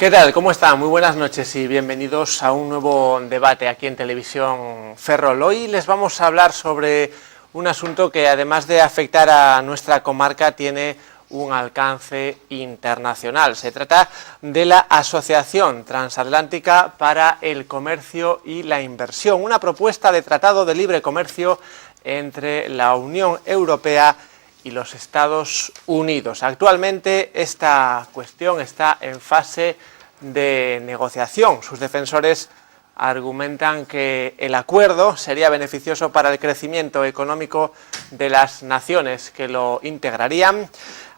¿Qué tal? ¿Cómo están? Muy buenas noches y bienvenidos a un nuevo debate aquí en Televisión Ferrol. Hoy les vamos a hablar sobre un asunto que, además de afectar a nuestra comarca, tiene un alcance internacional. Se trata de la Asociación Transatlántica para el Comercio y la Inversión, una propuesta de tratado de libre comercio entre la Unión Europea y los Estados Unidos. Actualmente esta cuestión está en fase de negociación. Sus defensores argumentan que el acuerdo sería beneficioso para el crecimiento económico de las naciones que lo integrarían,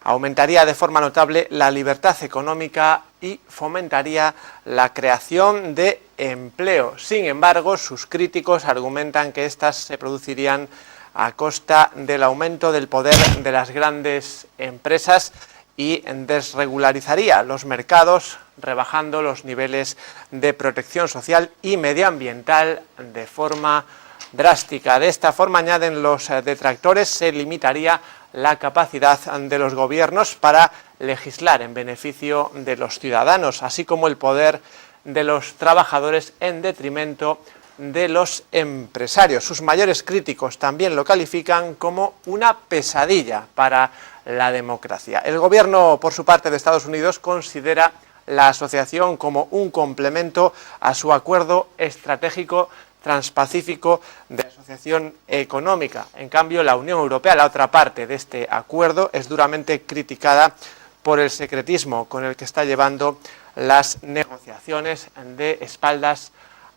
aumentaría de forma notable la libertad económica y fomentaría la creación de empleo. Sin embargo, sus críticos argumentan que estas se producirían a costa del aumento del poder de las grandes empresas y desregularizaría los mercados, rebajando los niveles de protección social y medioambiental de forma drástica. De esta forma, añaden los detractores, se limitaría la capacidad de los gobiernos para legislar en beneficio de los ciudadanos, así como el poder de los trabajadores en detrimento de los empresarios. Sus mayores críticos también lo califican como una pesadilla para la democracia. El gobierno, por su parte, de Estados Unidos considera la asociación como un complemento a su acuerdo estratégico transpacífico de asociación económica. En cambio, la Unión Europea, la otra parte de este acuerdo, es duramente criticada por el secretismo con el que está llevando las negociaciones de espaldas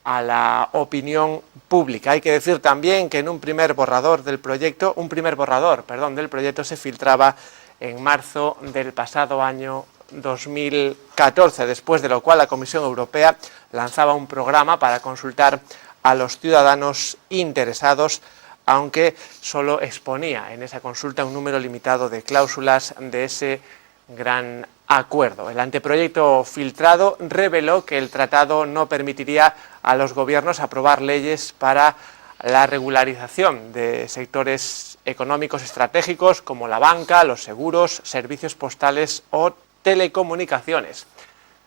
a la opinión pública. Hay que decir también que en un primer borrador del proyecto se filtraba en marzo del pasado año 2014, después de lo cual la Comisión Europea lanzaba un programa para consultar a los ciudadanos interesados, aunque solo exponía en esa consulta un número limitado de cláusulas de ese gran acuerdo. El anteproyecto filtrado reveló que el tratado no permitiría a los gobiernos aprobar leyes para la regularización de sectores económicos estratégicos como la banca, los seguros, servicios postales o telecomunicaciones.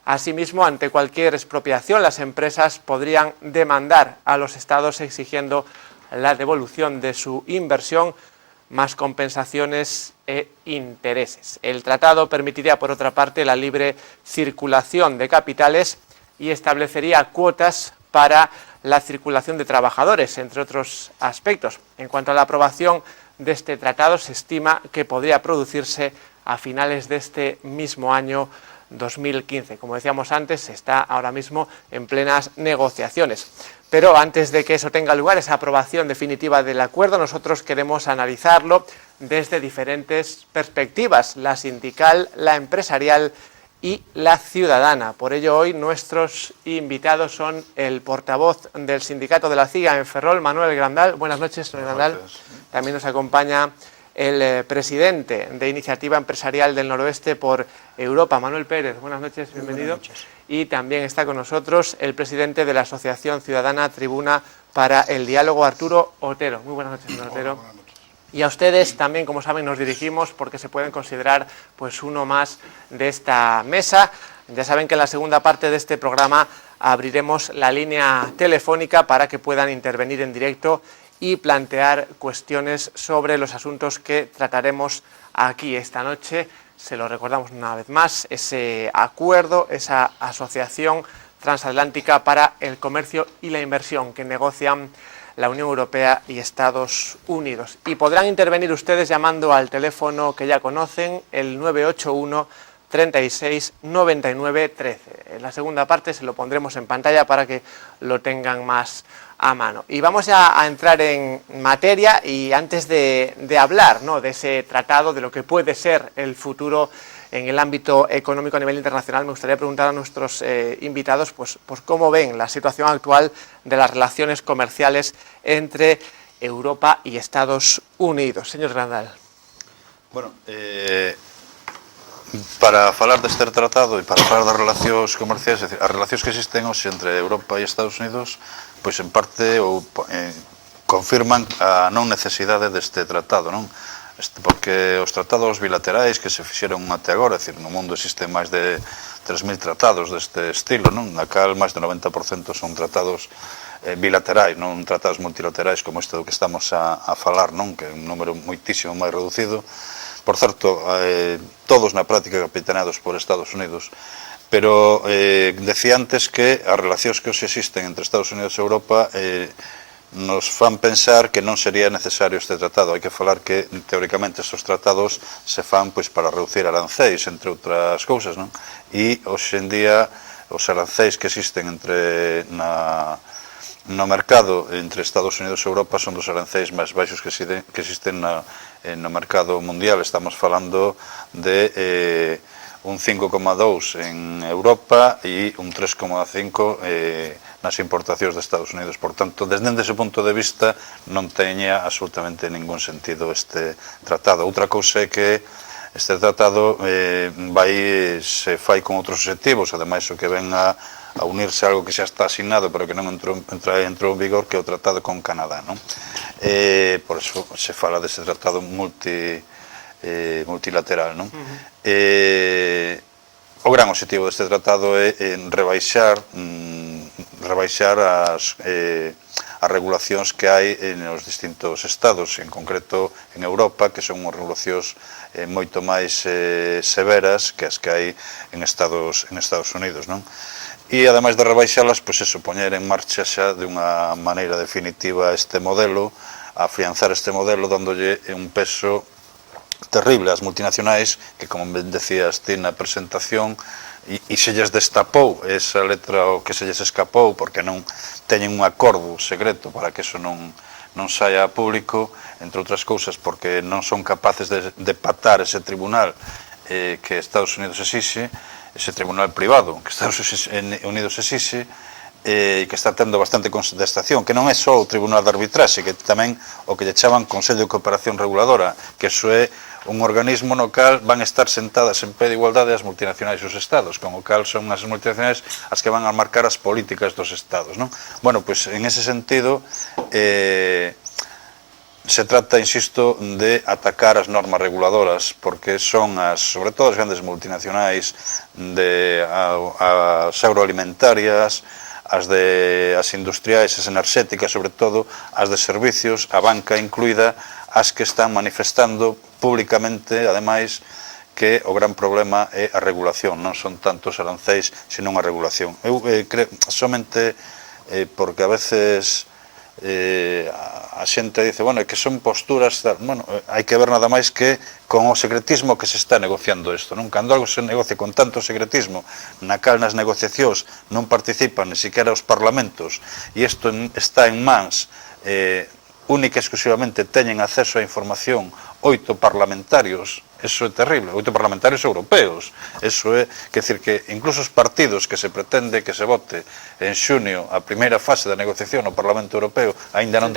Asimismo, ante cualquier expropiación, las empresas podrían demandar a los estados exigiendo la devolución de su inversión, más compensaciones e intereses. El tratado permitiría, por otra parte, la libre circulación de capitales y establecería cuotas para la circulación de trabajadores, entre otros aspectos. En cuanto a la aprobación de este tratado, se estima que podría producirse a finales de este mismo año 2015. Como decíamos antes, se está ahora mismo en plenas negociaciones. Pero antes de que eso tenga lugar, esa aprobación definitiva del acuerdo, nosotros queremos analizarlo desde diferentes perspectivas, la sindical, la empresarial y la ciudadana. Por ello, hoy nuestros invitados son el portavoz del sindicato de la CIGA en Ferrol, Manuel Grandal. Buenas noches, señor Grandal. También nos acompaña el presidente de Iniciativa Empresarial del Noroeste por Europa, Manuel Pérez. Buenas noches, bienvenido. Buenas noches. Y también está con nosotros el presidente de la Asociación Ciudadana Tribuna para el Diálogo, Arturo Otero. Muy buenas noches, señor Otero. Buenas noches. Y a ustedes también, como saben, nos dirigimos porque se pueden considerar pues uno más de esta mesa. Ya saben que en la segunda parte de este programa abriremos la línea telefónica para que puedan intervenir en directo y plantear cuestiones sobre los asuntos que trataremos aquí esta noche. Se lo recordamos una vez más, ese acuerdo, esa asociación transatlántica para el comercio y la inversión que negocian la Unión Europea y Estados Unidos. Y podrán intervenir ustedes llamando al teléfono que ya conocen, el 981 36 99 13. En la segunda parte se lo pondremos en pantalla para que lo tengan más a mano. Y vamos ya a entrar en materia, y antes de hablar, ¿no?, de ese tratado, de lo que puede ser el futuro en el ámbito económico a nivel internacional, me gustaría preguntar a nuestros invitados pues cómo ven la situación actual de las relaciones comerciales entre Europa y Estados Unidos. Señor Grandal. Bueno, para falar deste tratado e para falar das relacións comerciais, é dicir, as relacións que existen hoxe entre Europa e Estados Unidos, pois en parte confirman a non necesidade deste tratado, non? Porque os tratados bilaterais que se fixeron até agora, é dicir, no mundo existen máis de 3.000 tratados deste estilo, non? Na cal máis de 90% son tratados bilaterais, non tratados multilaterais como este do que estamos a falar, non? Que é un número moitísimo máis reducido. Por certo, todos na práctica capitaneados por Estados Unidos. Pero decía antes que as relacións que hoxe existen entre Estados Unidos e Europa nos fan pensar que non sería necesario este tratado. Hai que falar que, teóricamente, estes tratados se fan pois para reducir arancéis, entre outras cousas, non? E, hoxe en día, os arancéis que existen no mercado entre Estados Unidos e Europa son dos arancéis máis baixos que existen no mercado mundial. Estamos falando de un 5,2 en Europa e un 3,5 nas importacións de Estados Unidos. Por tanto, desde ese punto de vista non teña absolutamente ningún sentido este tratado. Outra cousa é que este tratado se fai con outros objetivos, ademais o que ven a unirse a algo que xa está asignado pero que non entrou en vigor, que é o tratado con Canadá, non? Por eso se fala dese tratado multilateral, non? O gran objetivo deste tratado é rebaixar as regulacións que hai nos distintos estados, en concreto en Europa, que son unhas regulacións moito máis severas que as que hai en Estados Unidos, non? E, ademais de rebaixalas, pois eso, poñer en marcha xa de unha maneira definitiva este modelo, afianzar este modelo, dándolle un peso terrible ás multinacionais, que, como ben decías ti na presentación, e se lles destapou esa letra o que se lles escapou, porque non teñen un acordo secreto para que eso non saia a público, entre outras cousas, porque non son capaces de patar ese tribunal que Estados Unidos exixe, ese tribunal privado que Estados Unidos exixe, e que está tendo bastante contestación, que non é só o tribunal de arbitraxe, que tamén o que lle chaman Consello de Cooperación Reguladora, que iso é un organismo no cal van estar sentadas en pé de igualdade as multinacionais e os estados, con o cal son as multinacionais as que van a marcar as políticas dos estados, non? Bueno, pois en ese sentido se trata, insisto, de atacar as normas reguladoras, porque son sobre todo as grandes multinacionais, as agroalimentarias, as industriais, as enerxéticas, sobre todo, as de servicios, a banca incluída, as que están manifestando públicamente, ademais, que o gran problema é a regulación, non son tantos arancéis, senón a regulación. Eu creo, somente porque a veces a xente dice, bueno, é que son posturas, bueno, hai que ver nada máis que con o secretismo que se está negociando isto, non? Cando algo se negocia con tanto secretismo, na cal nas negociacións non participan ni siquiera os parlamentos, e isto está en mans única e exclusivamente teñen acceso á información 8 parlamentarios, eso é terrible, 8 parlamentarios europeos, eso é, quer dizer que incluso os partidos que se pretende que se vote en xunio a primeira fase da negociación no Parlamento Europeo aínda non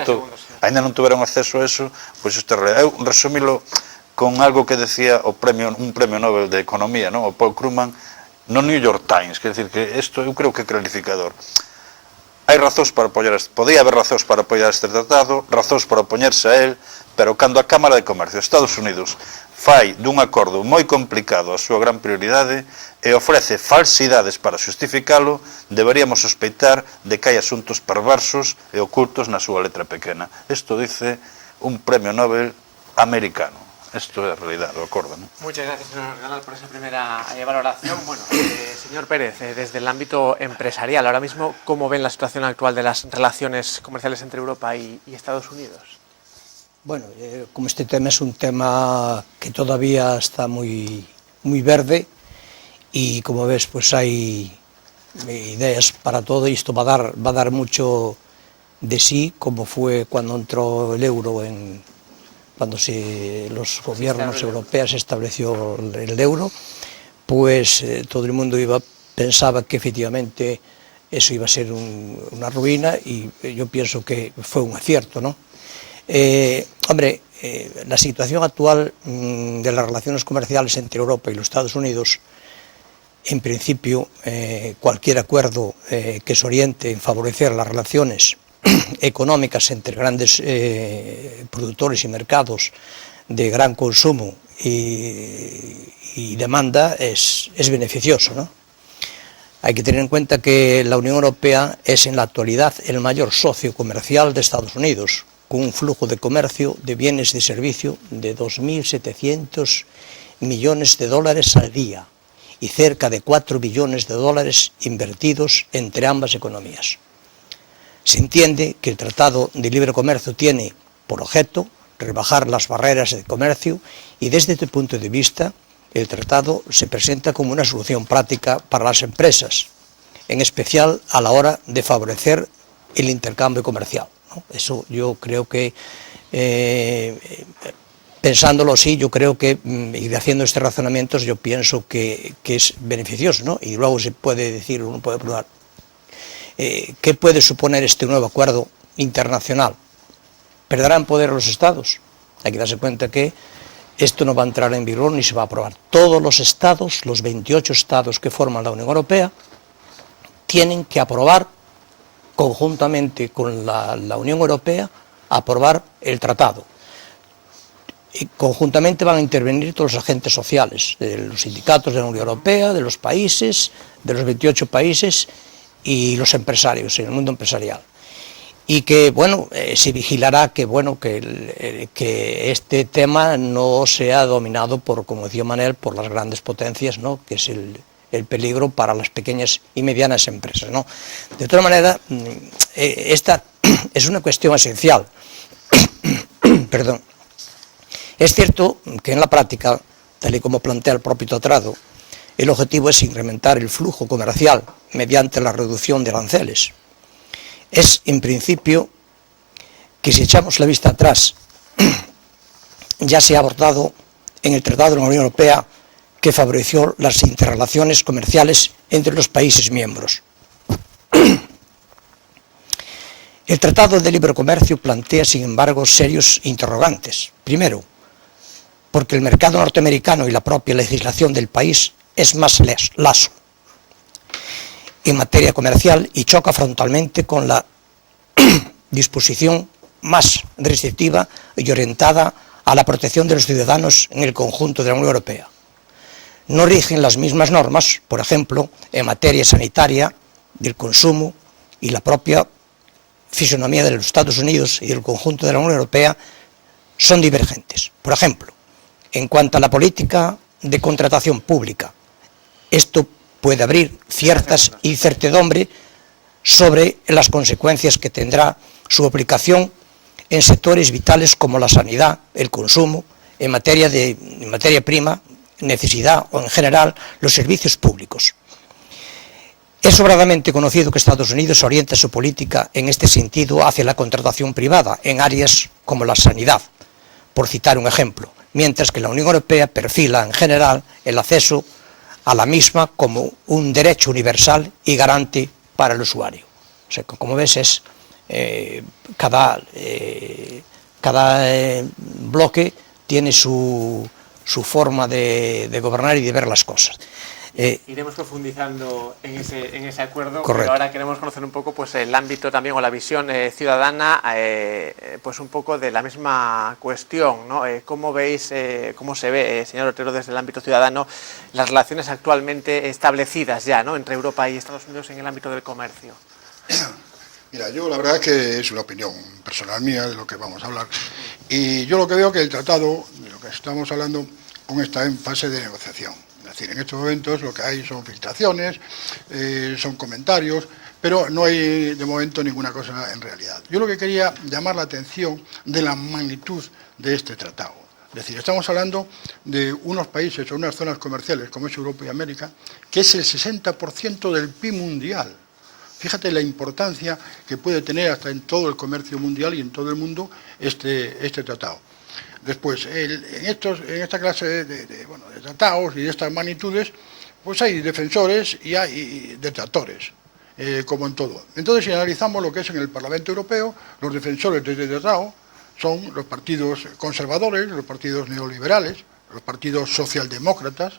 tuveron acceso a eso, pois isto é real. Eu resumilo con algo que decía un premio Nobel de Economía, non? O Paul Krugman, no New York Times, quer dizer que isto eu creo que é clarificador. Hai razóns para apoiar podía haber razóns para apoiar este tratado, razóns para opoñerse a él, pero cando a Cámara de Comercio de Estados Unidos fai dun acordo moi complicado a súa gran prioridade e ofrece falsidades para justificalo, deberíamos sospeitar de que hai asuntos perversos e ocultos na súa letra pequena. Isto dice un premio Nobel americano. Esto es realidad, lo acuerdo, ¿no? Muchas gracias, señor Ganal, por esa primera valoración. Bueno, señor Pérez, desde el ámbito empresarial, ahora mismo, ¿cómo ven la situación actual de las relaciones comerciales entre Europa y Estados Unidos? Bueno, como este tema es un tema que todavía está muy verde y como ves, pues hay ideas para todo y esto va a dar mucho de sí, como fue cuando entró el euro cuando los gobiernos europeos estableció el euro, pues todo el mundo pensaba que efectivamente eso iba a ser una ruina y yo pienso que fue un acierto, ¿no? La situación actual de las relaciones comerciales entre Europa y los Estados Unidos, en principio, cualquier acuerdo que se oriente en favorecer las relaciones económicas entre grandes productores y mercados de gran consumo y demanda es beneficioso, ¿no? Hay que tener en cuenta que la Unión Europea es en la actualidad el mayor socio comercial de Estados Unidos, con un flujo de comercio de bienes y servicios de 2.700 millones de dólares al día y cerca de 4 billones de dólares invertidos entre ambas economías. Se entiende que el Tratado de Libre Comercio tiene por objeto rebajar las barreras de comercio y desde este punto de vista el tratado se presenta como una solución práctica para las empresas, en especial a la hora de favorecer el intercambio comercial, ¿no? Eso yo creo que, pensándolo así, yo creo que, y haciendo estos razonamientos, yo pienso que es beneficioso, ¿no? Y luego se puede decir, uno puede preguntar, ¿qué puede suponer este nuevo acuerdo internacional? ¿Perderán poder los Estados? Hay que darse cuenta que esto no va a entrar en vigor ni se va a aprobar. Todos los Estados, los 28 Estados que forman la Unión Europea, tienen que aprobar conjuntamente con la Unión Europea, aprobar el tratado. Y conjuntamente van a intervenir todos los agentes sociales, de los sindicatos de la Unión Europea, de los países, de los 28 países y los empresarios, en el mundo empresarial. Y que, bueno, se vigilará que, bueno, que este tema no sea dominado por, como decía Manel, por las grandes potencias, ¿no? Que es el peligro para las pequeñas y medianas empresas, ¿no? De otra manera, esta es una cuestión esencial. Perdón. Es cierto que en la práctica, tal y como plantea el propio tratado, el objetivo es incrementar el flujo comercial mediante la reducción de aranceles. Es, en principio, que si echamos la vista atrás, ya se ha abordado en el Tratado de la Unión Europea que favoreció las interrelaciones comerciales entre los países miembros. El Tratado de Libre Comercio plantea, sin embargo, serios interrogantes. Primero, porque el mercado norteamericano y la propia legislación del país es más laxo en materia comercial y choca frontalmente con la disposición más restrictiva y orientada a la protección de los ciudadanos en el conjunto de la Unión Europea. No rigen las mismas normas, por ejemplo, en materia sanitaria, del consumo y la propia fisonomía de los Estados Unidos y del conjunto de la Unión Europea son divergentes. Por ejemplo, en cuanto a la política de contratación pública, esto puede abrir ciertas incertidumbres sobre las consecuencias que tendrá su aplicación en sectores vitales como la sanidad, el consumo, en materia prima, necesidad o en general los servicios públicos. Es sobradamente conocido que Estados Unidos orienta su política en este sentido hacia la contratación privada en áreas como la sanidad, por citar un ejemplo, mientras que la Unión Europea perfila en general el acceso a la misma como un derecho universal y garante para el usuario. O sea, como ves, es cada bloque tiene su forma de gobernar y de ver las cosas. Iremos profundizando en ese acuerdo, correcto. Pero ahora queremos conocer un poco pues, el ámbito también o la visión ciudadana, pues un poco de la misma cuestión, ¿no? ¿Cómo veis, cómo se ve, señor Otero, desde el ámbito ciudadano, las relaciones actualmente establecidas ya, ¿no? Entre Europa y Estados Unidos en el ámbito del comercio? Mira, yo la verdad es que es una opinión personal mía de lo que vamos a hablar. Y yo lo que veo es que el tratado, de lo que estamos hablando, aún está en fase de negociación. Es decir, en estos momentos lo que hay son filtraciones, son comentarios, pero no hay de momento ninguna cosa en realidad. Yo lo que quería llamar la atención de la magnitud de este tratado. Es decir, estamos hablando de unos países o unas zonas comerciales como es Europa y América, que es el 60% del PIB mundial. Fíjate la importancia que puede tener hasta en todo el comercio mundial y en todo el mundo este tratado. Después, en esta clase de tratados y de estas magnitudes, pues hay defensores y hay detractores, como en todo. Entonces, si analizamos lo que es en el Parlamento Europeo, los defensores de este tratado son los partidos conservadores, los partidos neoliberales, los partidos socialdemócratas,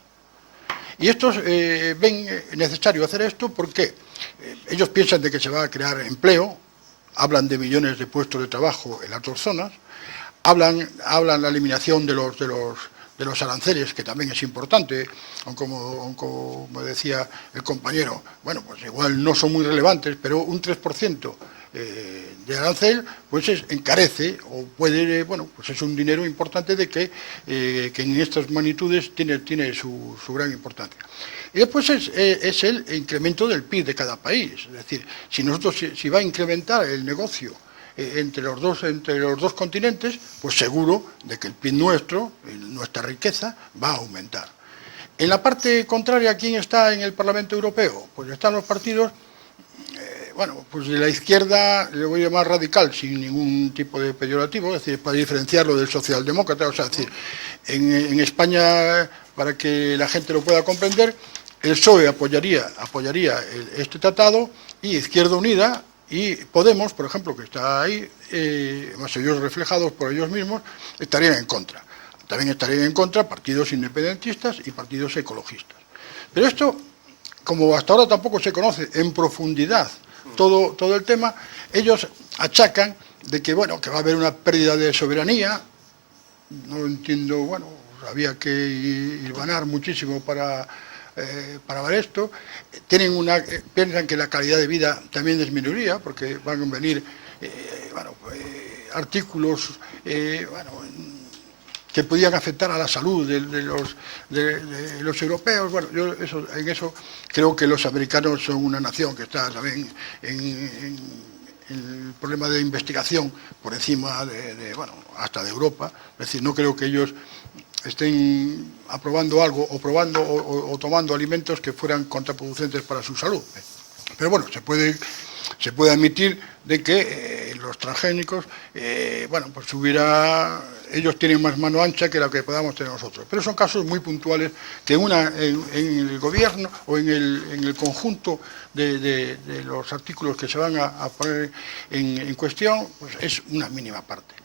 y estos ven necesario hacer esto porque ellos piensan de que se va a crear empleo, hablan de millones de puestos de trabajo en las dos zonas, hablan la eliminación de de los aranceles, que también es importante, como decía el compañero, bueno, pues igual no son muy relevantes, pero un 3% de arancel, pues encarece, o puede, bueno, pues es un dinero importante de que en estas magnitudes tiene su gran importancia. Y después es el incremento del PIB de cada país, es decir, si va a incrementar el negocio entre los dos continentes, pues seguro de que el PIB nuestra riqueza, va a aumentar. En la parte contraria, ¿quién está en el Parlamento Europeo? Pues están los partidos, bueno, pues de la izquierda, le voy a llamar radical, sin ningún tipo de peyorativo, es decir, para diferenciarlo del socialdemócrata, o sea, es decir, en España, para que la gente lo pueda comprender, el PSOE apoyaría este tratado, y Izquierda Unida y Podemos, por ejemplo, que está ahí, más ellos reflejados por ellos mismos, estarían en contra. También estarían en contra partidos independentistas y partidos ecologistas. Pero esto, como hasta ahora tampoco se conoce en profundidad todo el tema, ellos achacan de que, bueno, que va a haber una pérdida de soberanía. No lo entiendo, bueno, había que hilvanar muchísimo para ver esto. Piensan que la calidad de vida también disminuiría, porque van a venir artículos que podían afectar a la salud de los europeos. Bueno, yo en eso creo que los americanos son una nación que está también en el problema de investigación por encima hasta de Europa. Es decir, no creo que ellos estén aprobando algo o tomando alimentos que fueran contraproducentes para su salud. Pero bueno, se puede admitir de que los transgénicos, pues ellos tienen más mano ancha que la que podamos tener nosotros. Pero son casos muy puntuales que en el gobierno o en el conjunto de los artículos que se van a poner en cuestión, pues es una mínima parte.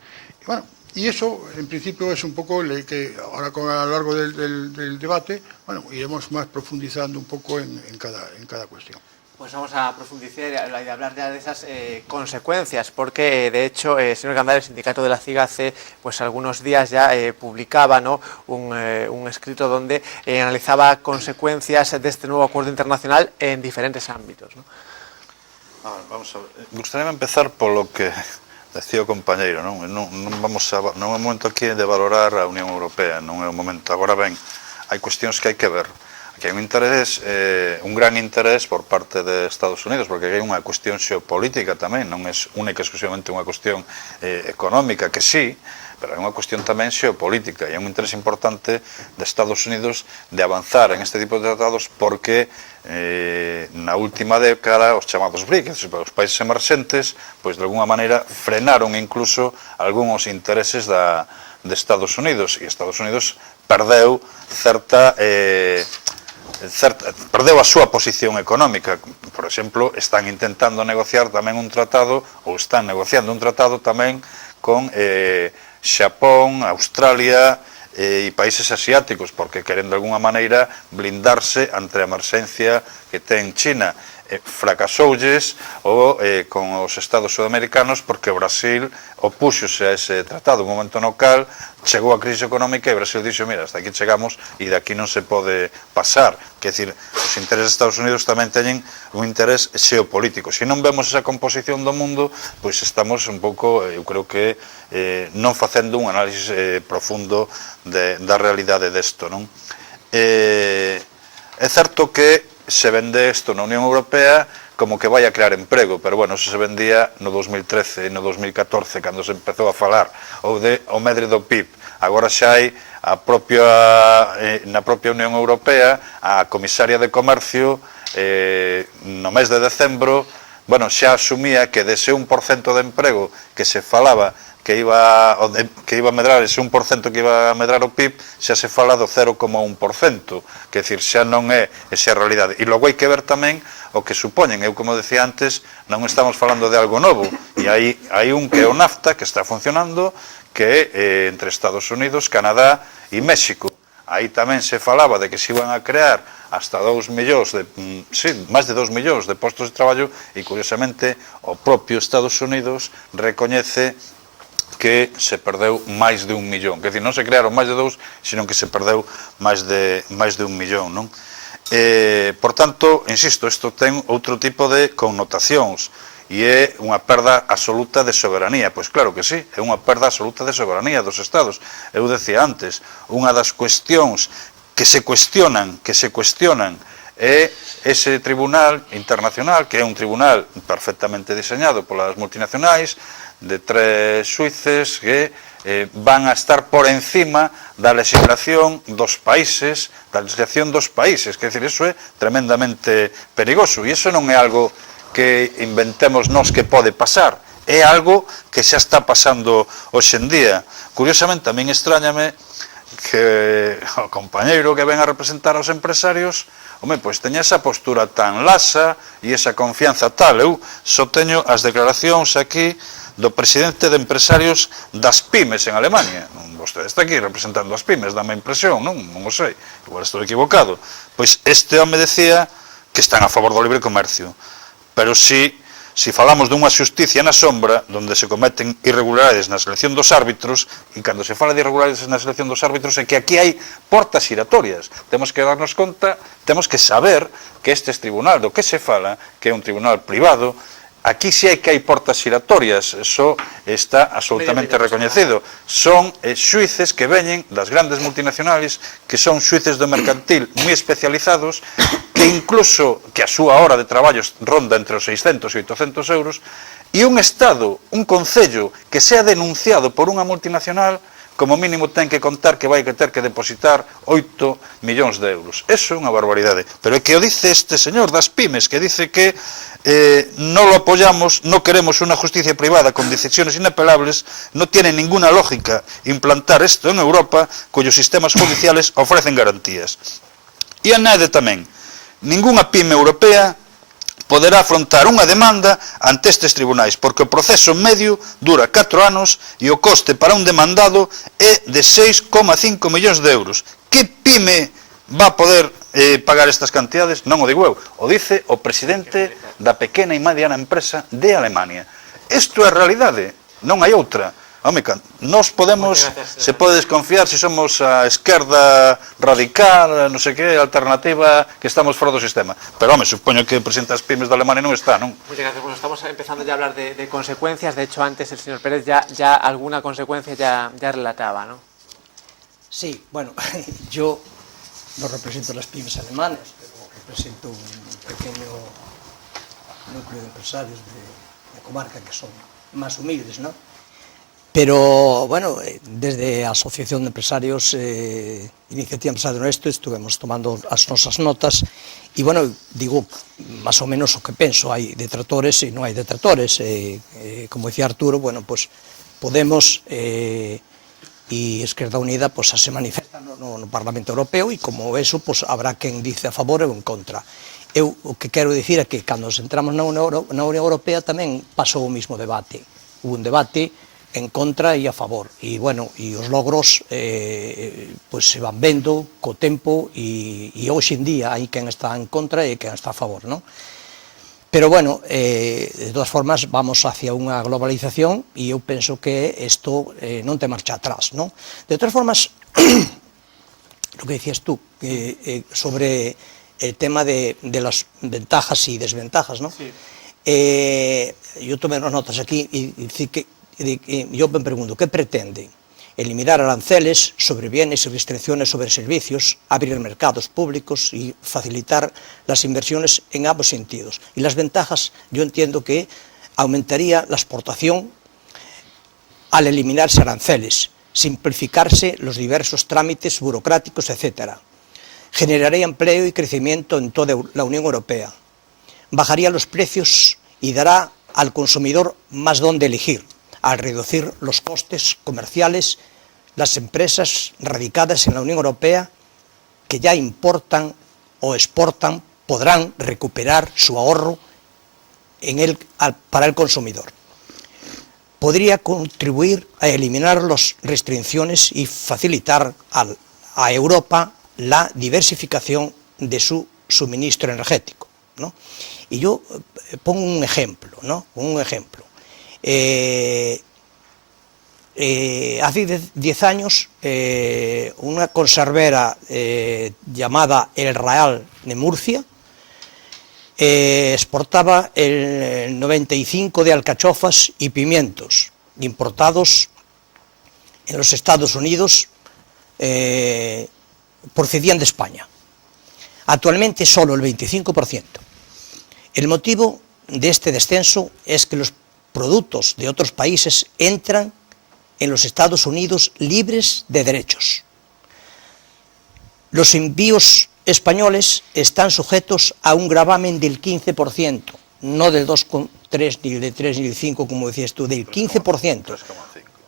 Y eso, en principio, es un poco que ahora a lo largo del debate, iremos más profundizando un poco en cada cuestión. Pues vamos a profundizar y hablar ya de esas consecuencias, porque de hecho, señor Gándara, el sindicato de la CIG hace pues algunos días ya publicaba, ¿no?, un escrito donde analizaba consecuencias de este nuevo acuerdo internacional en diferentes ámbitos, ¿no? Vamos a ver. Gustaría empezar por lo que decía o compañeiro, non é o momento aquí de valorar a Unión Europea, non é o momento. Agora ben, hai cuestións que hai que ver. Aquí hai un gran interés por parte de Estados Unidos, porque hai unha cuestión xeopolítica tamén, non é única e exclusivamente unha cuestión económica, que sí, pero é unha cuestión tamén xeopolítica, e é un interés importante de Estados Unidos de avanzar en este tipo de tratados, porque na última década os chamados BRICS, os países emerxentes, pois de alguna maneira frenaron incluso algúns intereses de Estados Unidos, e Estados Unidos perdeu perdeu a súa posición económica. Por exemplo, están intentando negociar tamén un tratado, ou están negociando un tratado tamén con Xapón, Australia e países asiáticos, porque queren de alguna maneira blindarse ante a emerxencia que ten China. Fracasoulles con os Estados sudamericanos, porque Brasil opúxose a ese tratado, un momento no cal chegou a crise económica e Brasil dixo, mira, hasta aquí chegamos e de aquí non se pode pasar. Quer dizer, os intereses de Estados Unidos tamén teñen un interés xeopolítico. Se non vemos esa composición do mundo, pois estamos un pouco, eu creo que non facendo un análisis profundo da realidade desto, non? É certo que se vende isto na Unión Europea como que vai a crear emprego, pero bueno, eso se vendía no 2013 e no 2014, cando se empezou a falar o medre do PIB. Agora xa hai na propia Unión Europea a comisaria de Comercio no mes de decembro, bueno, xa asumía que dese 1% de emprego que se falaba que iba a medrar, ese 1% que iba a medrar o PIB, xa se fala do 0,1%, que decir, xa non é esa realidade. E logo hai que ver tamén o que supoñen. Eu, como decía antes, non estamos falando de algo novo, e hai un que é o NAFTA, que está funcionando, que é entre Estados Unidos, Canadá e México. Aí tamén se falaba de que se iban a crear hasta 2 millóns máis de 2 millóns de postos de traballo, e curiosamente o propio Estados Unidos recoñece que se perdeu máis de 1 millón. Quer dizer, non se crearon máis de 2, sino que se perdeu máis de 1 millón, non? Por tanto, insisto, isto ten outro tipo de connotacións e é unha perda absoluta de soberanía. Pois claro que sí, é unha perda absoluta de soberanía dos Estados. Eu decía antes, unha das cuestións que se cuestionan é ese tribunal internacional, que é un tribunal perfectamente diseñado polas multinacionais, de 3 xuíces que van a estar por encima da legislación dos países, quer dizer, iso é tremendamente perigoso, e iso non é algo que inventemos nós que pode pasar, é algo que xa está pasando hoxe en día. Curiosamente, a min extrañame que o compañeiro que ven a representar aos empresarios, pois teña esa postura tan lasa e esa confianza tal. Eu só teño as declaracións aquí do presidente de empresarios das pymes en Alemania. Vostede está aquí representando as pymes, dame a impresión, non o sei, igual estou equivocado. Pois este home decía que están a favor do libre comercio, pero si falamos dunha xusticia na sombra, onde se cometen irregularidades na selección dos árbitros, e cando se fala de irregularidades na selección dos árbitros é que aquí hai portas giratorias. Temos que darnos conta, temos que saber que estes tribunal do que se fala, que é un tribunal privado, aquí sí hai que hai portas giratorias, eso está absolutamente recoñecido. Son xuíces que veñen das grandes multinacionales, que son xuíces do mercantil moi especializados, que incluso que a súa hora de traballo ronda entre os 600 e 800 euros, e un Estado, un concello, que sea denunciado por unha multinacional, como mínimo ten que contar que vai ter que depositar 8 millóns de euros. Eso é unha barbaridade. Pero é que o dice este señor das pymes, que dice que no lo apoyamos, no queremos una justicia privada con decisiones inapelables, no tiene ninguna lógica implantar esto en Europa, cuyos sistemas judiciales ofrecen garantías. E añade tamén, ningunha pyme europea poderá afrontar unha demanda ante estes tribunais, porque o proceso medio dura 4 anos e o coste para un demandado é de 6,5 millóns de euros. Que pyme va a poder pagar estas cantidades? Non o digo eu, o dice o presidente da pequena e mediana empresa de Alemania. Isto é a realidade, non hai outra. Home, nós podemos, se pode desconfiar se somos a esquerda radical, non sei que, alternativa, que estamos fora do sistema. Pero, home, supoño que o presidente das pymes de Alemania non está, non? Muchas gracias. Bueno, estamos empezando ya a hablar de consecuencias. De hecho, antes el señor Pérez ya alguna consecuencia ya relataba, ¿no? Sí, bueno, yo no represento las pymes alemanas, pero represento un pequeño núcleo de empresarios de comarca que son más humildes, ¿no? Pero, bueno, desde a Asociación de Empresarios, Iniciativa Empresario Honesto, estuvemos tomando as nosas notas e, bueno, digo máis ou menos o que penso. Hai detractores e non hai detractores. Como dicía Arturo, bueno, pues Podemos e Esquerda Unida pues, se manifestan no Parlamento Europeo e como eso pues, habrá quen dice a favor ou en contra. Eu o que quero dicir é que cando nos entramos na Unión Europea tamén pasou o mismo debate. Hubo un debate en contra e a favor, e, bueno, e os logros pues, se van vendo co tempo e hoxe en día hai quen está en contra e quen está a favor, non? Pero, bueno, de todas formas, vamos hacia unha globalización e eu penso que isto non ten marcha atrás, non? De todas formas, lo que decías tú, sobre el tema de las ventajas y desventajas, ¿no? Sí. Yo tomé unas notas aquí y yo me pregunto, ¿qué pretende? Eliminar aranceles sobre bienes y restricciones sobre servicios, abrir mercados públicos y facilitar las inversiones en ambos sentidos. Y las ventajas, yo entiendo que aumentaría la exportación al eliminarse aranceles, simplificarse los diversos trámites burocráticos, etc. Generaría empleo y crecimiento en toda la Unión Europea. Bajaría los precios y dará al consumidor más dónde elegir, al reducir los costes comerciales. Las empresas radicadas en la Unión Europea que ya importan o exportan podrán recuperar su ahorro para el consumidor. Podría contribuir a eliminar las restricciones y facilitar a Europa la diversificación de su suministro energético, ¿no? Y yo pongo un ejemplo, ¿no? Un ejemplo. hace 10 años una conservera llamada El Real de Murcia exportaba el 95 de alcachofas y pimientos importados en los Estados Unidos, procedían de España. Actualmente solo el 25%. El motivo de este descenso es que los productos de otros países entran en los Estados Unidos libres de derechos. Los envíos españoles están sujetos a un gravamen del 15%, no del 2,3 ni del 3 ni del 5, como decías tú, del 15%,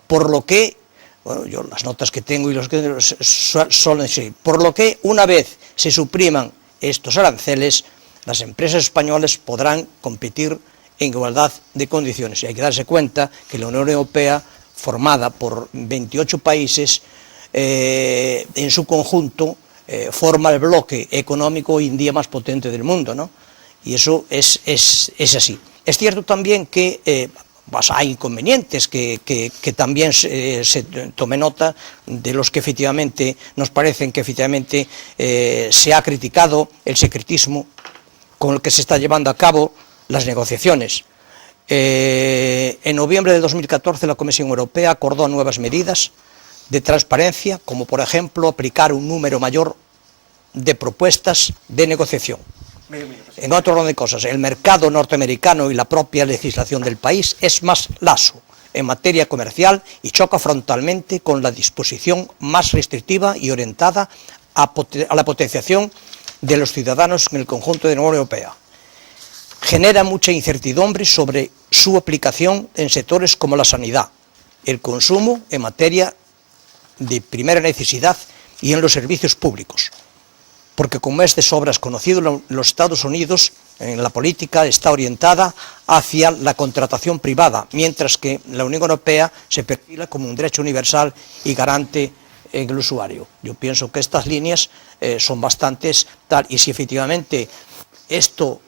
por lo que, bueno, yo las notas que tengo y los que son así, por lo que una vez se supriman estos aranceles, las empresas españolas podrán competir en igualdad de condiciones. Y hay que darse cuenta que la Unión Europea, formada por 28 países, en su conjunto forma el bloque económico hoy en día más potente del mundo, ¿no? Y eso es así. Es cierto también que hay inconvenientes que también se tome nota de los que efectivamente nos parecen que efectivamente se ha criticado el secretismo con el que se está llevando a cabo las negociaciones. En noviembre de 2014 la Comisión Europea acordó nuevas medidas de transparencia, como por ejemplo aplicar un número mayor de propuestas de negociación. En otro orden de cosas, el mercado norteamericano y la propia legislación del país es más laxo en materia comercial y choca frontalmente con la disposición más restrictiva y orientada a la potenciación de los ciudadanos en el conjunto de la Unión Europea. Genera mucha incertidumbre sobre su aplicación en sectores como la sanidad, el consumo en materia de primera necesidad y en los servicios públicos. Porque, como es de sobras conocido, los Estados Unidos en la política está orientada hacia la contratación privada, mientras que la Unión Europea se perfila como un derecho universal y garante en el usuario. Yo pienso que estas líneas son bastantes tal, y si efectivamente esto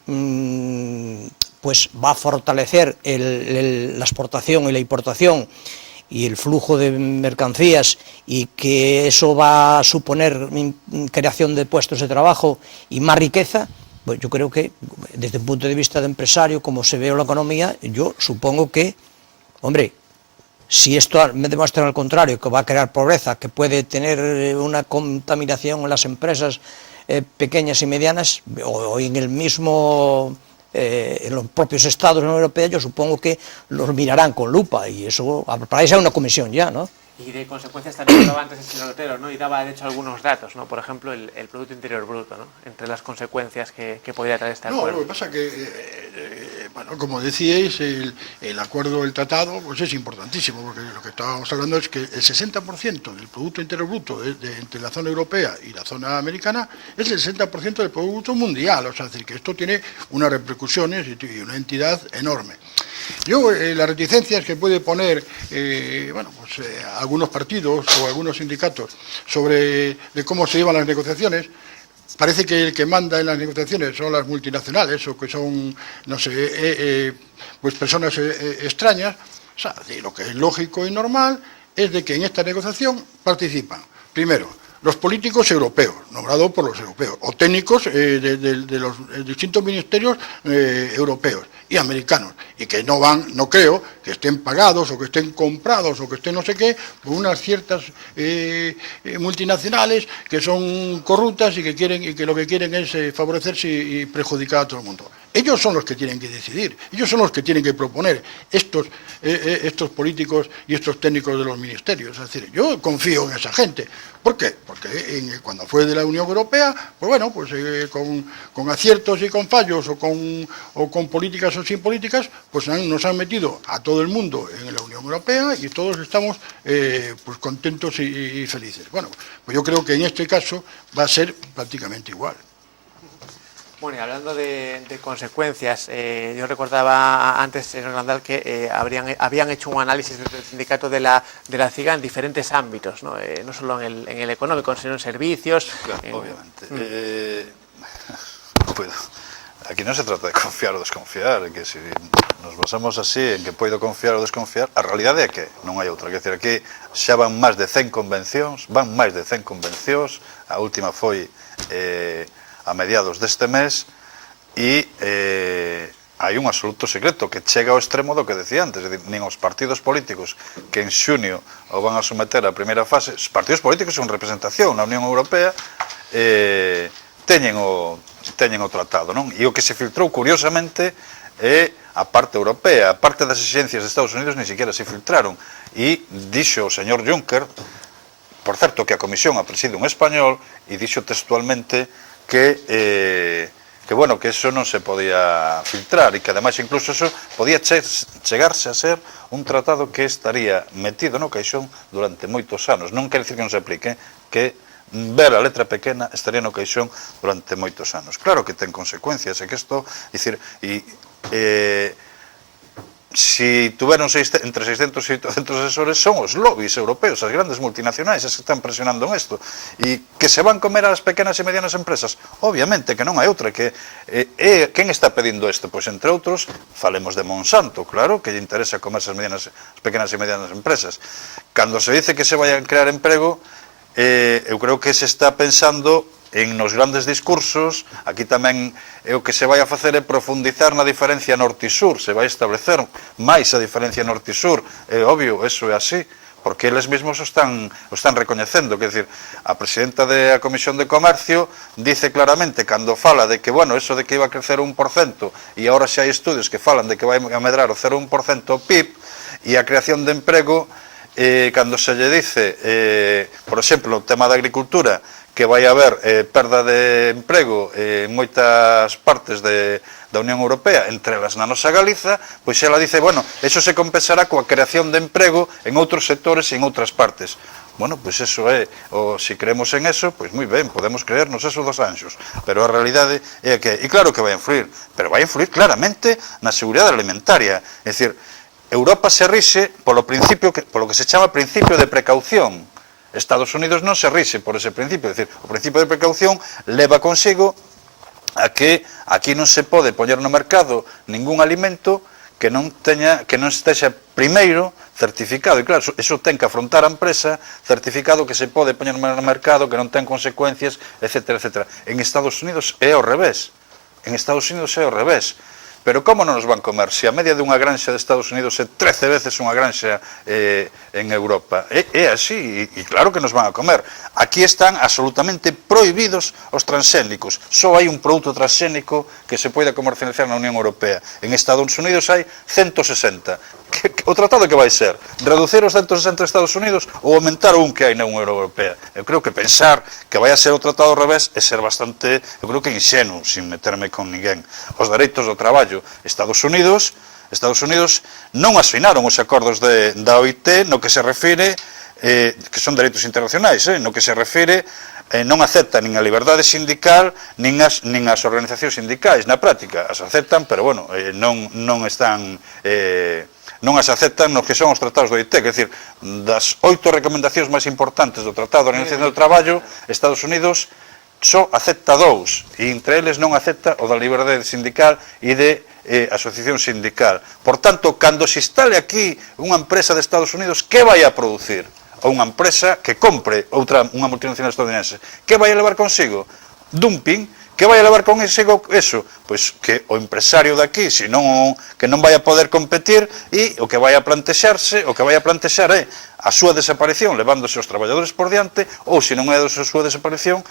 pues va a fortalecer la exportación y la importación y el flujo de mercancías, y que eso va a suponer creación de puestos de trabajo y más riqueza, pues yo creo que desde el punto de vista de empresario, como se ve en la economía, yo supongo que, hombre, si esto me demuestra al contrario, que va a crear pobreza, que puede tener una contaminación en las empresas pequeñas y medianas, o en el mismo... en los propios estados de la Unión Europea, yo supongo que los mirarán con lupa, y eso, para eso hay una comisión ya, ¿no? Y de consecuencias también hablaba antes el señor Otero, ¿no? Y daba de hecho algunos datos, ¿no? Por ejemplo, el Producto Interior Bruto, ¿no? Entre las consecuencias que podría traer este acuerdo. No, lo que pasa que, bueno, como decíais, el acuerdo del tratado pues es importantísimo, porque lo que estábamos hablando es que el 60% del Producto Interior Bruto entre la zona europea y la zona americana es el 60% del Producto Mundial, o sea, es decir, que esto tiene unas repercusiones y una entidad enorme. Yo, las reticencias que puede poner algunos partidos o algunos sindicatos sobre de cómo se llevan las negociaciones, parece que el que manda en las negociaciones son las multinacionales o que son, no sé, pues personas extrañas. O sea, lo que es lógico y normal es de que en esta negociación participan, primero, los políticos europeos, nombrados por los europeos, o técnicos de los distintos ministerios europeos y americanos, y que no creo que estén pagados o que estén comprados o que estén no sé qué, por unas ciertas multinacionales que son corruptas y que lo que quieren es favorecerse y perjudicar a todo el mundo. Ellos son los que tienen que decidir, ellos son los que tienen que proponer estos políticos y estos técnicos de los ministerios. Es decir, yo confío en esa gente. ¿Por qué? Porque cuando fue de la Unión Europea, pues bueno, pues con aciertos y con fallos o con políticas o sin políticas, pues nos han metido a todo el mundo en la Unión Europea y todos estamos pues contentos y felices. Bueno, pues yo creo que en este caso va a ser prácticamente igual. Bueno, y hablando de consecuencias, yo recordaba antes, señor Grandal, que habían hecho un análisis desde el sindicato de la CIGA en diferentes ámbitos, no solo en el económico, sino en servicios. Claro, obviamente. No puedo. Aquí non se trata de confiar ou desconfiar, que se nos basamos así en que poido confiar ou desconfiar, a realidade é que non hai outra. Quer dizer, aquí xa van máis de 100 convencións, a última foi a mediados deste mes, e hai un absoluto secreto que chega ao extremo do que decía antes, é dicir, nin os partidos políticos que en xunio o van a someter a primeira fase, os partidos políticos son representación na Unión Europea, teñen o tratado, non? E o que se filtrou, curiosamente, é a parte europea, a parte das exigencias de Estados Unidos ni siquiera se filtraron. E dixo o señor Juncker, por certo que a Comisión a preside un español, e dixo textualmente que eso non se podía filtrar, e que ademais incluso eso podía chegarse a ser un tratado que estaría metido no caixón durante moitos anos. Non quer dicir que non se aplique, que ver a letra pequena estaría no caixón durante moitos anos. Claro que ten consecuencias, e que isto, dicir, si tuveron entre 600 e 800 asesores, son os lobbies europeos, as grandes multinacionais, as que están presionando en isto. E que se van comer as pequenas e medianas empresas? Obviamente que non hai outra. Quen está pedindo isto? Pois, entre outros, falemos de Monsanto, claro, que lle interesa comerse as pequenas e medianas empresas. Cando se dice que se vai a crear emprego, eu creo que se está pensando en nos grandes discursos. Aquí tamén o que se vai a facer é profundizar na diferencia norte e sur, se vai a establecer máis a diferencia norte e sur, é obvio, eso é así, porque eles mesmos o están recoñecendo. Quer dizer, a presidenta da Comisión de Comercio dice claramente, cando fala de que, bueno, eso de que iba a crecer 1%, e agora xa hai estudios que falan de que vai a medrar o 0,1% o PIB, e a creación de emprego, cando se lle dice, por exemplo, o tema da agricultura, que vai haber perda de emprego en moitas partes da Unión Europea, entre elas na nosa Galiza, pois ela dice, bueno, eso se compensará coa creación de emprego en outros sectores e en outras partes. Bueno, pois eso é, se creemos en eso, pois moi ben, podemos creernos eso dos anxos, pero a realidade é que, e claro que vai influir, pero vai influir claramente na seguridade alimentaria. É dicir, Europa se rixe polo que se chama principio de precaución. Estados Unidos non se rixe por ese principio, é dicir, o principio de precaución leva consigo a que aquí non se pode poñer no mercado ningún alimento que non estexa primeiro certificado, e claro, eso ten que afrontar a empresa, certificado que se pode poñer no mercado, que non ten consecuencias, etc. En Estados Unidos é ao revés. Pero como non nos van comer? Se a media dunha granxa de Estados Unidos é 13 veces unha granxa en Europa. É así, e claro que nos van a comer. Aquí están absolutamente prohibidos os transxénicos. Só hai un produto transxénico que se pode comercializar na Unión Europea. En Estados Unidos hai 160. O tratado que vai ser? Reducir os 160 de Estados Unidos ou aumentar un que hai na Unión Europea? Eu creo que pensar que vai a ser o tratado ao revés é ser bastante, eu creo que inxenuo, sin meterme con ninguén. Os dereitos do traballo. Estados Unidos non asinaron os acordos da OIT no que se refire, que son dereitos internacionais, no que se refire, non acepta nin a liberdade sindical nin as organizacións sindicais. Na práctica as aceptan, pero bueno, non as aceptan nos que son os tratados do OIT. Quer dizer, das 8 recomendacións máis importantes do Tratado da Organización do Traballo, Estados Unidos só acepta 2, e entre eles non acepta o da liberdade sindical e de asociación sindical. Por tanto, cando se instale aquí unha empresa de Estados Unidos, que vai a producir? Ou unha empresa que compre unha multinacional estadounidense, que vai a levar consigo? Dumping. Que vai a levar consigo eso? Pois que o empresario daqui, que non vai a poder competir, e o que vai a plantexar é a súa desaparición, levándose os traballadores por diante, ou se non é a súa desaparición,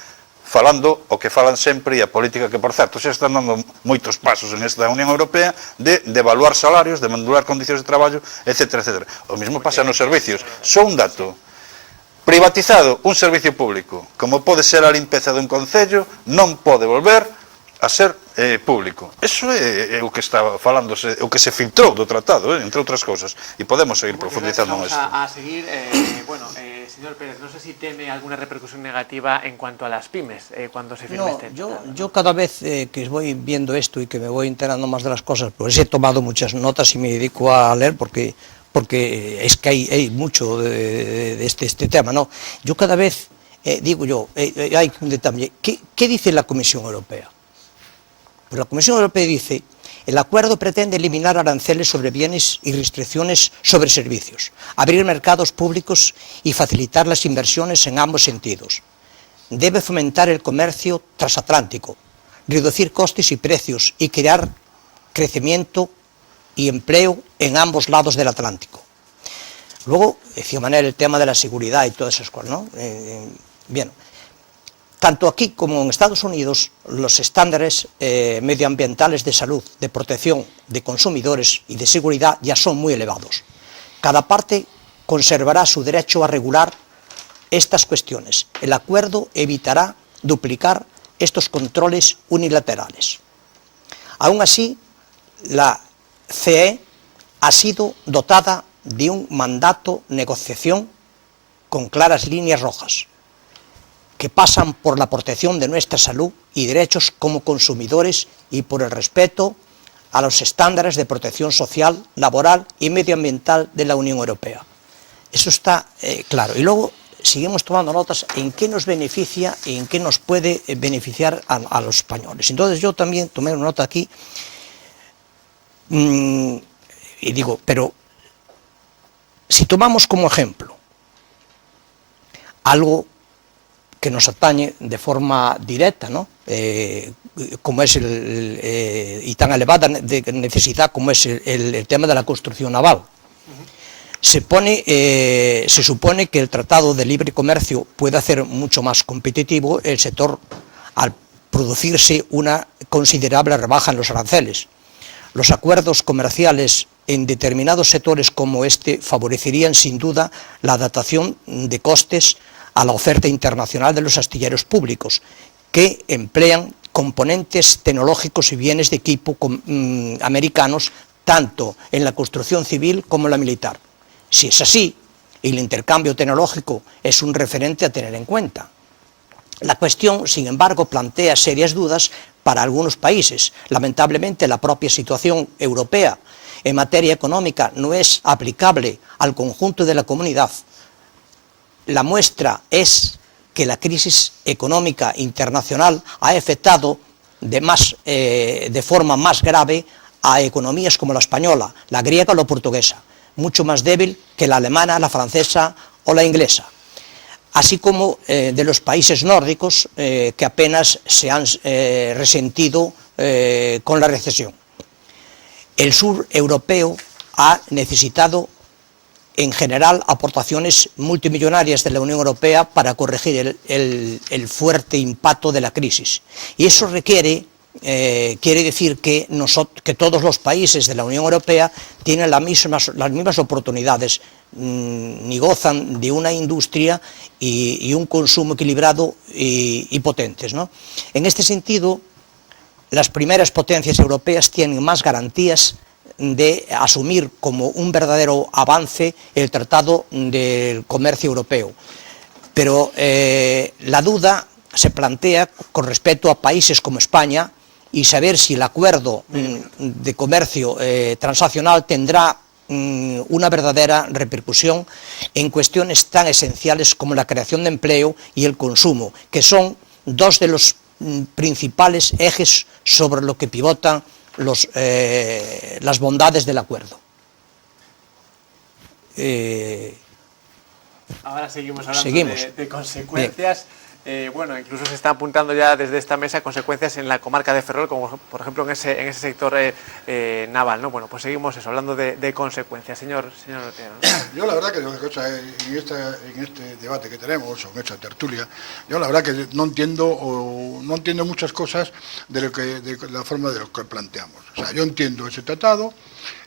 falando o que falan sempre, e a política que, por certo, xa están dando moitos pasos en esta Unión Europea de devaluar salarios, de modular condicións de traballo, etc. O mesmo pasa nos servicios. Só un dato. Privatizado un servicio público, como pode ser a limpeza dun concello, non pode volver a ser público. Eso é o que está falándose, o que se filtrou do tratado, entre outras cousas, e podemos seguir profundizando en isto. Vamos a seguir, señor Pérez, no sé si teme alguna repercusión negativa en cuanto a las pymes cuando se firme este tratado. Yo cada vez que voy viendo esto y que me voy enterando más de las cosas, pues he tomado muchas notas y me dedico a leer porque es que hay mucho de este tema, ¿no? Yo cada vez digo yo, hay un detalle, ¿qué dice la Comisión Europea? Pues la Comisión Europea dice: el acuerdo pretende eliminar aranceles sobre bienes y restricciones sobre servicios, abrir mercados públicos y facilitar las inversiones en ambos sentidos. Debe fomentar el comercio transatlántico, reducir costes y precios y crear crecimiento y empleo en ambos lados del Atlántico. Luego, decía Manel, el tema de la seguridad y todas esas cosas, ¿no? Bien, tanto aquí como en Estados Unidos, los estándares medioambientales de salud, de protección de consumidores y de seguridad ya son muy elevados. Cada parte conservará su derecho a regular estas cuestiones. El acuerdo evitará duplicar estos controles unilaterales. Aún así, la CE ha sido dotada de un mandato de negociación con claras líneas rojas, que pasan por la protección de nuestra salud y derechos como consumidores y por el respeto a los estándares de protección social, laboral y medioambiental de la Unión Europea. Eso está claro. Y luego seguimos tomando notas en qué nos beneficia y en qué nos puede beneficiar a los españoles. Entonces yo también tomé una nota aquí y digo, pero si tomamos como ejemplo algo que nos atañe de forma directa, ¿no? Como es y tan elevada de necesidad como es el tema de la construcción naval. Se supone que el Tratado de Libre Comercio puede hacer mucho más competitivo el sector al producirse una considerable rebaja en los aranceles. Los acuerdos comerciales en determinados sectores como este favorecerían sin duda la adaptación de costes a la oferta internacional de los astilleros públicos, que emplean componentes tecnológicos y bienes de equipo americanos tanto en la construcción civil como en la militar. Si es así, el intercambio tecnológico es un referente a tener en cuenta. La cuestión, sin embargo, plantea serias dudas para algunos países. Lamentablemente, la propia situación europea en materia económica no es aplicable al conjunto de la comunidad. La muestra es que la crisis económica internacional ha afectado de forma más grave a economías como la española, la griega o la portuguesa, mucho más débil que la alemana, la francesa o la inglesa, así como de los países nórdicos que apenas se han resentido con la recesión. El sur europeo ha necesitado en general aportaciones multimillonarias de la Unión Europea para corregir el fuerte impacto de la crisis. Y eso quiere decir que todos los países de la Unión Europea tienen las mismas oportunidades, ni gozan de una industria y un consumo equilibrado y potentes, ¿no? En este sentido, las primeras potencias europeas tienen más garantías de asumir como un verdadero avance el Tratado del Comercio Europeo. Pero la duda se plantea con respecto a países como España y saber si el acuerdo de comercio transaccional tendrá una verdadera repercusión en cuestiones tan esenciales como la creación de empleo y el consumo, que son dos de los principales ejes sobre lo que pivotan las bondades del acuerdo. Ahora seguimos hablando de consecuencias. Bueno, incluso se está apuntando ya desde esta mesa consecuencias en la comarca de Ferrol, como por ejemplo en ese sector naval, ¿no? Bueno, pues seguimos hablando de consecuencias. Señor Otero, ¿no? Yo la verdad que en este debate que tenemos, o en esta tertulia, yo la verdad que no entiendo muchas cosas de la forma de lo que planteamos. O sea, yo entiendo ese tratado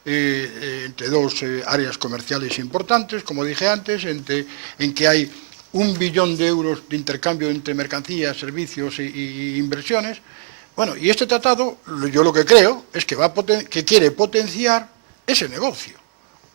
entre dos áreas comerciales importantes, como dije antes, en que hay 1 billón de euros de intercambio entre mercancías, servicios e inversiones. Bueno, y este tratado, yo lo que creo es que quiere potenciar ese negocio.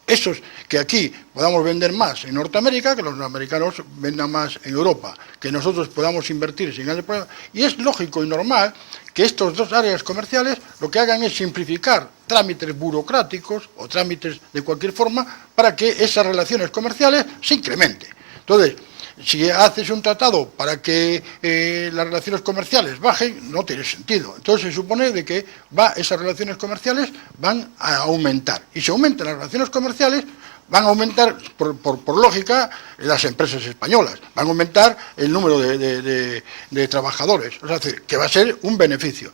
Eso es que aquí podamos vender más en Norteamérica, que los norteamericanos vendan más en Europa, que nosotros podamos invertir sin grandes problemas. Y es lógico y normal que estas dos áreas comerciales lo que hagan es simplificar trámites burocráticos o trámites de cualquier forma para que esas relaciones comerciales se incrementen. Entonces, si haces un tratado para que las relaciones comerciales bajen, no tiene sentido. Entonces se supone de que esas relaciones comerciales van a aumentar. Y si aumentan las relaciones comerciales, van a aumentar, por lógica, las empresas españolas. Van a aumentar el número de trabajadores. O sea, es decir, que va a ser un beneficio.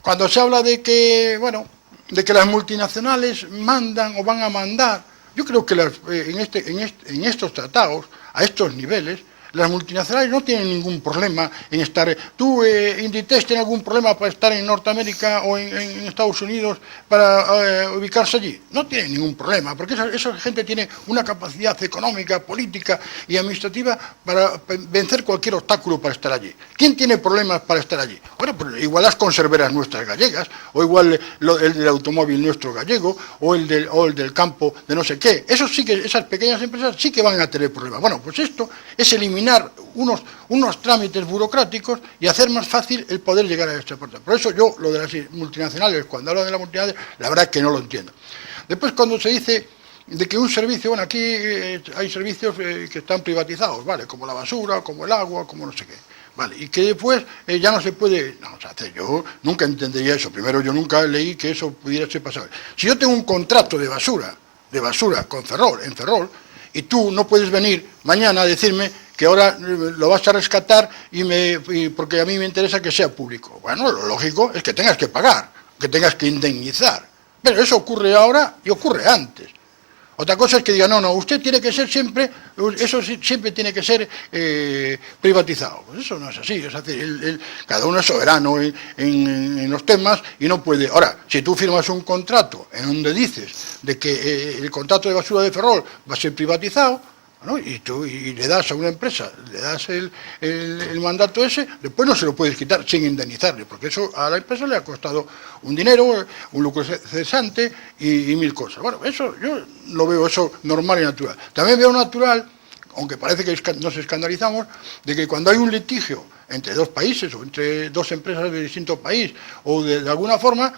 Cuando se habla de que, bueno, de que las multinacionales mandan o van a mandar, yo creo que en estos tratados, a estos niveles, las multinacionales no tienen ningún problema en estar... ¿Tú, Inditex, tienes algún problema para estar en Norteamérica o en Estados Unidos para ubicarse allí? No tienen ningún problema, porque esa gente tiene una capacidad económica, política y administrativa para vencer cualquier obstáculo para estar allí. ¿Quién tiene problemas para estar allí? Bueno, pues igual las conserveras nuestras gallegas, o igual el del automóvil nuestro gallego, o el del campo de no sé qué. Eso sí que, esas pequeñas empresas sí que van a tener problemas. Bueno, pues esto es eliminar unos trámites burocráticos y hacer más fácil el poder llegar a esta parte. Por eso yo, lo de las multinacionales, cuando hablo de las multinacionales, la verdad es que no lo entiendo. Después, cuando se dice de que un servicio, bueno, aquí hay servicios que están privatizados, ¿vale? Como la basura, como el agua, como no sé qué. Vale, y que después ya no se puede... No, o sea, yo nunca entendería eso. Primero, yo nunca leí que eso pudiera ser pasable. Si yo tengo un contrato de basura con Ferrol, en Ferrol, y tú no puedes venir mañana a decirme que ahora lo vas a rescatar porque a mí me interesa que sea público. Bueno, lo lógico es que tengas que pagar, que tengas que indemnizar. Pero eso ocurre ahora y ocurre antes. Otra cosa es que diga, no, usted tiene que ser siempre, eso siempre tiene que ser privatizado. Pues eso no es así, es decir, cada uno es soberano en los temas y no puede... Ahora, si tú firmas un contrato en donde dices de que el contrato de basura de Ferrol va a ser privatizado, ¿no? Y le das a una empresa, le das el mandato ese, después no se lo puedes quitar sin indemnizarle, porque eso a la empresa le ha costado un dinero, un lucro cesante y mil cosas. Bueno, eso yo lo veo eso normal y natural. También veo natural, aunque parece que nos escandalizamos, de que cuando hay un litigio entre dos países o entre dos empresas de distinto país o de alguna forma,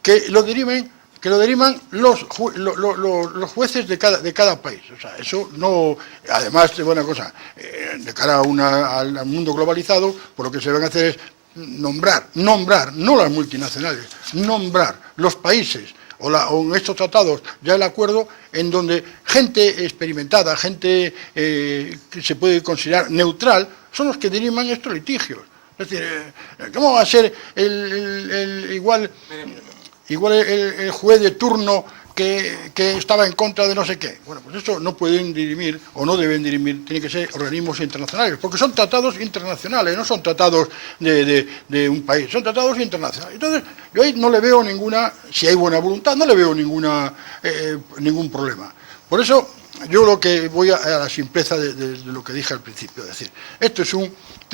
que lo derivan los jueces de cada país. O sea, eso no... Además, de buena cosa, de cara al mundo globalizado, por lo que se van a hacer es nombrar, no las multinacionales, nombrar los países o en estos tratados ya el acuerdo en donde gente experimentada, gente que se puede considerar neutral, son los que diriman estos litigios. Es decir, ¿cómo va a ser igual el juez de turno que estaba en contra de no sé qué? Bueno, pues eso no pueden dirimir, o no deben dirimir, tienen que ser organismos internacionales, porque son tratados internacionales, no son tratados de un país, son tratados internacionales. Entonces, yo ahí no le veo si hay buena voluntad, no le veo ningún problema. Por eso, yo lo que voy a la simpleza de lo que dije al principio, es decir,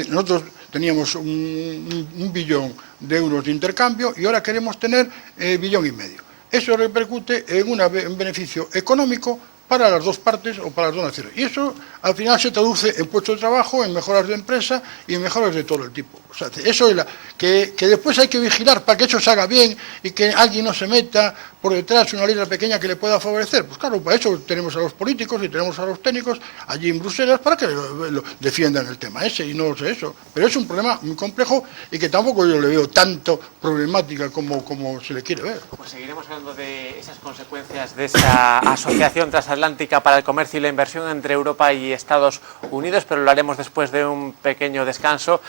nosotros teníamos un billón de euros de intercambio y ahora queremos tener 1,5 billones. Eso repercute en un beneficio económico para las dos partes o para las dos naciones. Y eso al final se traduce en puestos de trabajo, en mejoras de empresa y en mejoras de todo el tipo. O sea, eso es que después hay que vigilar para que eso se haga bien y que alguien no se meta por detrás una letra pequeña que le pueda favorecer. Pues claro, para eso tenemos a los políticos y tenemos a los técnicos allí en Bruselas para que lo defiendan el tema ese y no sé eso. Pero es un problema muy complejo y que tampoco yo le veo tanto problemática como se le quiere ver. Pues seguiremos hablando de esas consecuencias de esa asociación transatlántica para el comercio y la inversión entre Europa y Estados Unidos, pero lo haremos después de un pequeño descanso.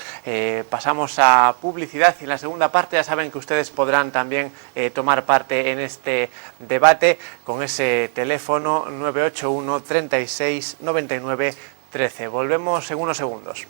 Pasamos a publicidad y en la segunda parte ya saben que ustedes podrán también tomar parte en este debate con ese teléfono 981 36 99 13. Volvemos en unos segundos.